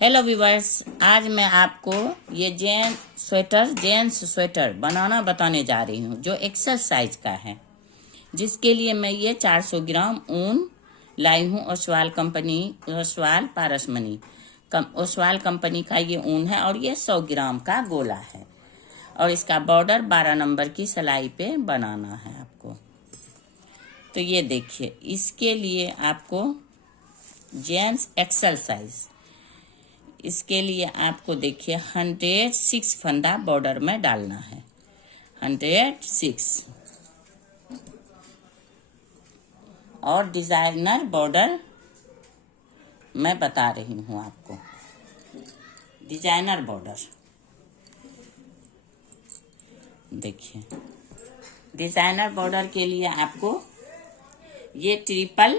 Hello viewers, आज मैं आपको ये जेंट्स स्वेटर बनाना बताने जा रही हूँ जो एक्सेल साइज का है, जिसके लिए मैं ये 400 ग्राम ऊन लाई हूँ। ओसवाल कंपनी का ये ऊन है और ये 100 ग्राम का गोला है और इसका बॉर्डर 12 नंबर की सिलाई पे बनाना है आपको। तो ये देखिए, इसके लिए आपको जेंट्स एक्सेल साइज, इसके लिए आपको देखिए 106 फंदा बॉर्डर में डालना है। 106 और डिजाइनर बॉर्डर मैं बता रही हूँ आपको। डिजाइनर बॉर्डर देखिए, डिजाइनर बॉर्डर के लिए आपको ये 3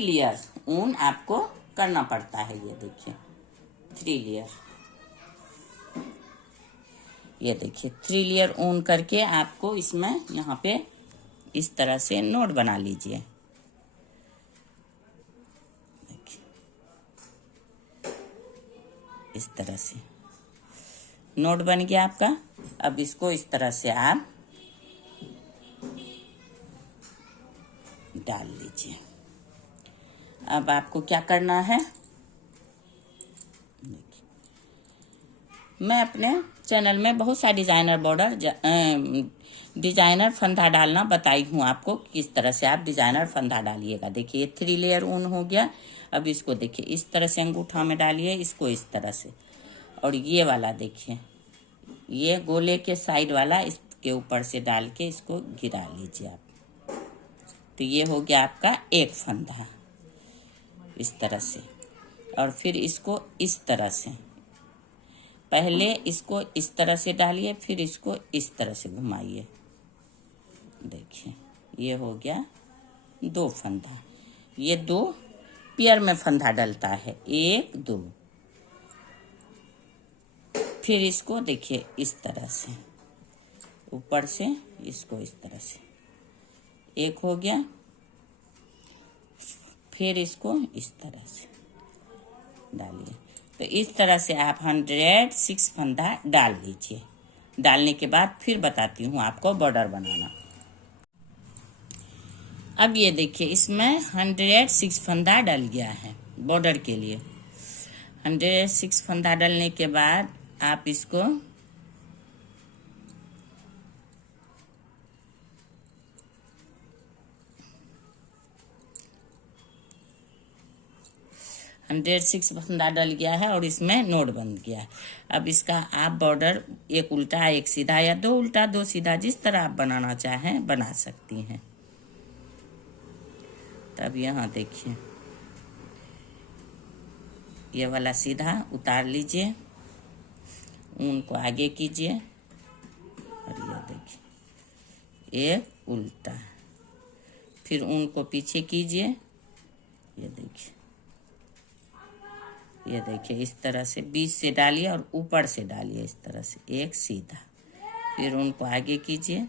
लेयर ऊन आपको करना पड़ता है। ये देखिए 3 लेयर, ये देखिए 3 लेयर ऊन करके आपको इसमें यहाँ पे इस तरह से नोट बना लीजिए। देखिए इस तरह से नोट बन गया आपका। अब इसको इस तरह से आप डाल लीजिए। अब आपको क्या करना है, मैं अपने चैनल में बहुत सा डिजाइनर फंदा डालना बताई हूँ आपको, किस तरह से आप डिजाइनर फंदा डालिएगा। देखिए 3 लेयर ऊन हो गया। अब इसको देखिए इस तरह से अंगूठा में डालिए, इसको इस तरह से, और ये वाला देखिए, ये गोले के साइड वाला इसके ऊपर से डाल के इसको गिरा लीजिए आप। तो ये हो गया आपका एक फंदा इस तरह से। और फिर इसको इस तरह से, पहले इसको इस तरह से डालिए, फिर इसको इस तरह से घुमाइए। देखिए ये हो गया 2 फंदा। ये 2 पेयर में फंदा डलता है, 1 2। फिर इसको देखिए इस तरह से ऊपर से इसको इस तरह से, 1 हो गया। फिर इसको इस तरह से डालिए। तो इस तरह से आप 106 फंदा डाल लीजिए। डालने के बाद फिर बताती हूँ आपको बॉर्डर बनाना। अब ये देखिए, इसमें 106 फंदा डल गया है बॉर्डर के लिए। 106 फंदा डलने के बाद आप इसको फंदा डल गया है और इसमें नोट बन गया है। अब इसका आप बॉर्डर एक उल्टा एक सीधा या 2 उल्टा 2 सीधा, जिस तरह आप बनाना चाहें बना सकती हैं। तब यहाँ देखिए ये वाला सीधा उतार लीजिए, ऊन को आगे कीजिए और ये देखिए एक उल्टा, फिर ऊन को पीछे कीजिए। ये देखिए इस तरह से बीच से डालिए और ऊपर से डालिए इस तरह से, एक सीधा, फिर उनको आगे कीजिए,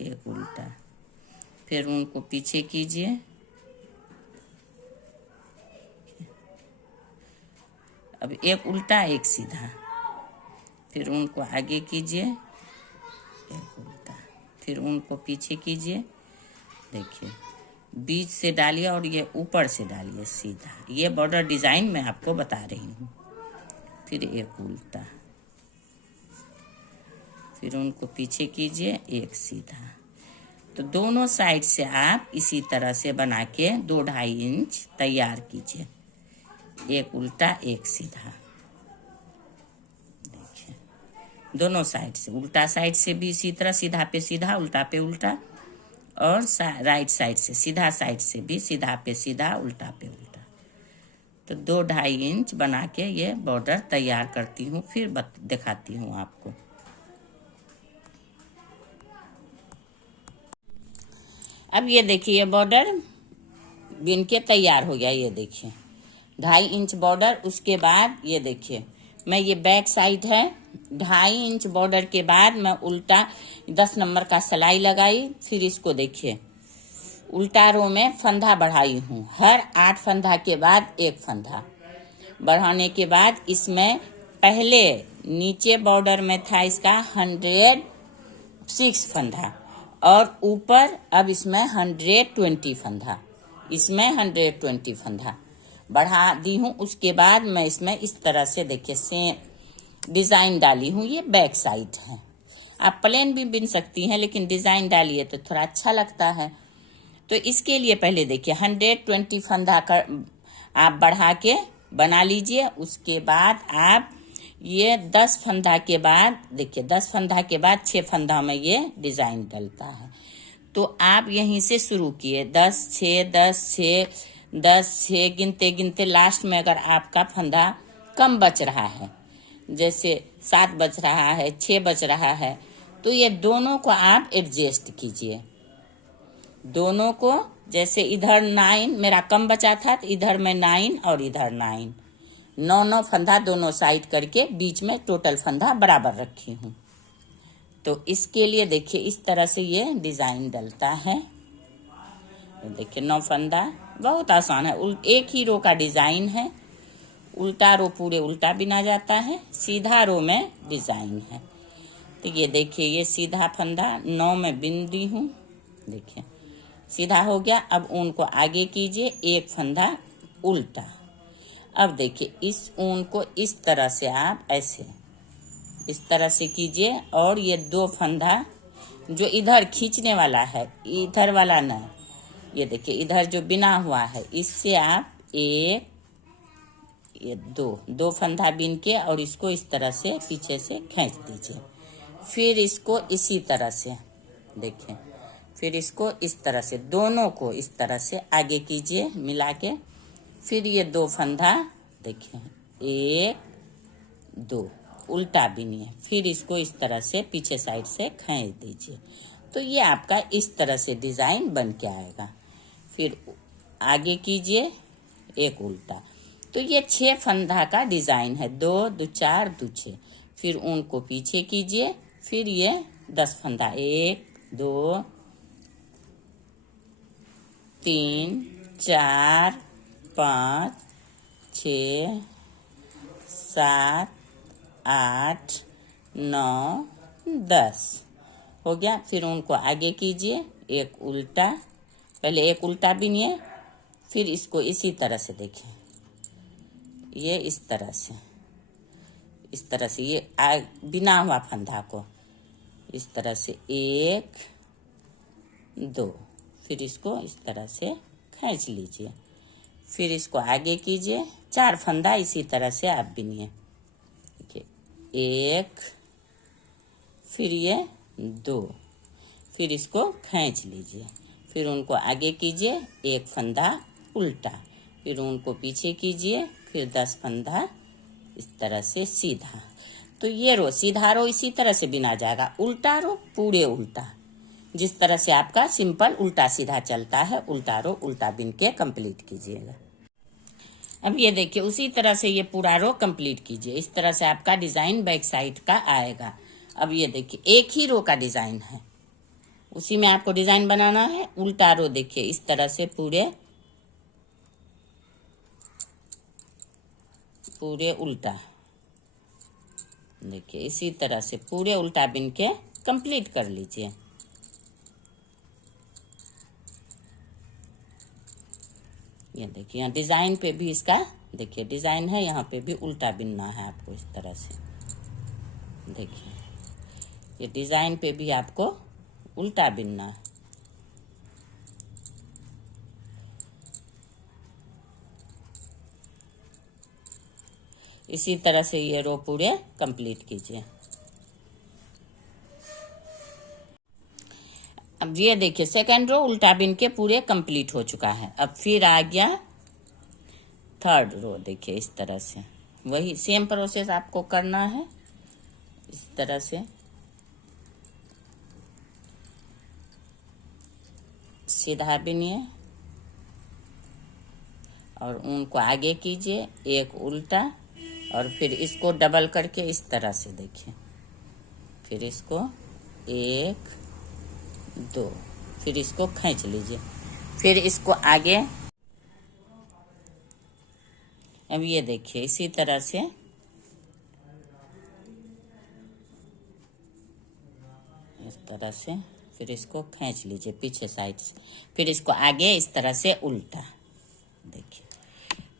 एक उल्टा, फिर उनको पीछे कीजिए। अब एक उल्टा एक सीधा, फिर उनको आगे कीजिए, एक उल्टा, फिर उनको पीछे कीजिए। देखिए बीच से डालिए और ये ऊपर से डालिए सीधा। ये बॉर्डर डिजाइन मैं आपको बता रही हूँ। फिर एक उल्टा, फिर उनको पीछे कीजिए, एक सीधा। तो दोनों साइड से आप इसी तरह से बना के 2-2.5 इंच तैयार कीजिए। एक उल्टा एक सीधा, देखिए दोनों साइड से, उल्टा साइड से भी इसी तरह, सीधा पे सीधा, उल्टा पे उल्टा, और राइट साइड से, सीधा साइड से भी सीधा पे सीधा, उल्टा पे उल्टा। तो 2-2.5 इंच बना के ये बॉर्डर तैयार करती हूँ, फिर दिखाती हूँ आपको। अब ये देखिए ये बॉर्डर बिन के तैयार हो गया। ये देखिए 2.5 इंच बॉर्डर। उसके बाद ये देखिए, मैं ये बैक साइड है, 2.5 इंच बॉर्डर के बाद मैं उल्टा 10 नंबर का सिलाई लगाई। फिर इसको देखिए उल्टा रो में फंदा बढ़ाई हूँ। हर 8 फंदा के बाद एक फंदा बढ़ाने के बाद इसमें पहले नीचे बॉर्डर में था इसका 106 फंदा और ऊपर अब इसमें 120 फंदा, इसमें 120 फंदा बढ़ा दी हूँ। उसके बाद मैं इसमें इस तरह से देखिए सेम डिजाइन डाली हूँ। ये बैक साइड है, आप प्लेन भी बिन सकती हैं लेकिन डिजाइन डालिए तो थोड़ा अच्छा लगता है। तो इसके लिए पहले देखिए 120 फंदा कर आप बढ़ा के बना लीजिए। उसके बाद आप ये 10 फंदा के बाद देखिए 10 फंदा के बाद 6 फंदा में ये डिजाइन डलता है। तो आप यहीं से शुरू किए 10 6 10 6 10 6 गिनते गिनते लास्ट में अगर आपका फंदा कम बच रहा है, जैसे 7 बच रहा है 6 बच रहा है, तो ये दोनों को आप एडजस्ट कीजिए। दोनों को जैसे इधर 9 मेरा कम बचा था तो इधर मैं 9 और इधर 9 फंदा दोनों साइड करके बीच में टोटल फंदा बराबर रखी हूँ। तो इसके लिए देखिए इस तरह से ये डिजाइन डलता है। देखिए 9 फंदा, बहुत आसान है। एक ही रो का डिजाइन है। उल्टा रो पूरे उल्टा बिना जाता है, सीधा रो में डिजाइन है। तो ये देखिए ये सीधा फंदा 9 में बिन दी हूँ। देखिए सीधा हो गया। अब ऊन को आगे कीजिए, एक फंदा उल्टा। अब देखिए इस ऊन को इस तरह से आप ऐसे इस तरह से कीजिए और ये 2 फंदा जो इधर खींचने वाला है, इधर वाला नहीं, ये देखिए इधर जो बिना हुआ है इससे आप एक ये दो फंदा बिन के और इसको इस तरह से पीछे से खींच दीजिए। फिर इसको इसी तरह से देखिए, फिर इसको इस तरह से दोनों को इस तरह से आगे कीजिए मिला के। फिर ये 2 फंदा देखिए 1 2 उल्टा बिनिए, फिर इसको इस तरह से पीछे साइड से खींच दीजिए। तो ये आपका इस तरह से डिजाइन बन के आएगा। फिर आगे कीजिए एक उल्टा। तो ये 6 फंदा का डिजाइन है, 2 2 4 2 6। फिर ऊन को पीछे कीजिए, फिर ये 10 फंदा 1 2 3 4 5 6 7 8 9 10 हो गया। फिर उनको आगे कीजिए एक उल्टा, पहले एक उल्टा बिनिए, फिर इसको इसी तरह से देखें, ये इस तरह से ये बिना हुआ फंदा को इस तरह से 1 2, फिर इसको इस तरह से खींच लीजिए। फिर इसको आगे कीजिए, 4 फंदा इसी तरह से आप बिनिए। देखिए 1, फिर ये 2, फिर इसको खींच लीजिए। फिर उनको आगे कीजिए एक फंदा उल्टा, फिर उनको पीछे कीजिए, फिर 10 फंदा इस तरह से सीधा। तो ये रो सीधा रो इसी तरह से बिना जाएगा। उल्टा रो पूरे उल्टा, जिस तरह से आपका सिंपल उल्टा सीधा चलता है, उल्टा रो उल्टा बिन के कंप्लीट कीजिएगा। अब ये देखिए उसी तरह से ये पूरा रो कंप्लीट कीजिए। इस तरह से आपका डिजाइन बैक साइड का आएगा। अब ये देखिए एक ही रो का डिजाइन है, उसी में आपको डिजाइन बनाना है। उल्टा रो देखिए इस तरह से पूरे उल्टा, देखिए इसी तरह से पूरे उल्टा बिन के कंप्लीट कर लीजिए। ये देखिए यहाँ डिजाइन पे भी इसका देखिए डिजाइन है, यहाँ पे भी उल्टा बिनना है आपको इस तरह से। देखिए ये डिजाइन पे भी आपको उल्टा बिनना है। इसी तरह से ये रो पूरे कंप्लीट कीजिए। अब ये देखिए सेकेंड रो उल्टा बिन के पूरे कंप्लीट हो चुका है। अब फिर आ गया थर्ड रो। देखिए इस तरह से वही सेम प्रोसेस आपको करना है। इस तरह से सीधा बिनिए और उनको आगे कीजिए एक उल्टा, और फिर इसको डबल करके इस तरह से देखिए, फिर इसको 1 2, फिर इसको खींच लीजिए। फिर इसको आगे, अब ये देखिए इसी तरह से इस तरह से, फिर इसको खींच लीजिए पीछे साइड से, फिर इसको आगे इस तरह से उल्टा, देखिए।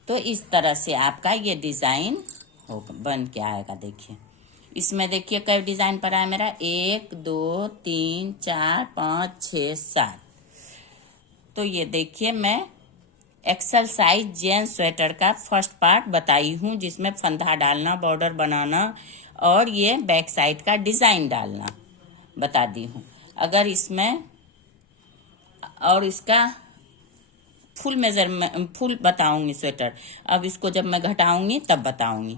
तो इस तरह से आपका ये डिजाइन हो बन के आएगा। देखिए इसमें देखिए कई डिजाइन पर आया मेरा, 1 2 3 4 5 6 7। तो ये देखिए मैं एक्सल साइज जेंट्स स्वेटर का फर्स्ट पार्ट बताई हूँ, जिसमें फंदा डालना, बॉर्डर बनाना और ये बैक साइड का डिजाइन डालना बता दी हूँ। अगर इसमें और इसका फुल मेजरमेंट फुल बताऊंगी स्वेटर, अब इसको जब मैं घटाऊंगी तब बताऊंगी।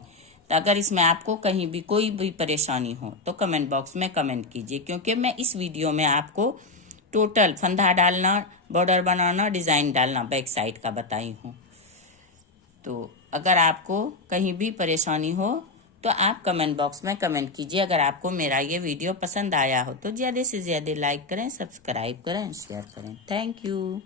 तो अगर इसमें आपको कहीं भी कोई भी परेशानी हो तो कमेंट बॉक्स में कमेंट कीजिए, क्योंकि मैं इस वीडियो में आपको टोटल फंदा डालना, बॉर्डर बनाना, डिजाइन डालना बैक साइड का बताई हूँ। तो अगर आपको कहीं भी परेशानी हो तो आप कमेंट बॉक्स में कमेंट कीजिए। अगर आपको मेरा ये वीडियो पसंद आया हो तो ज़्यादा से ज़्यादा लाइक करें, सब्सक्राइब करें, शेयर करें। Thank you.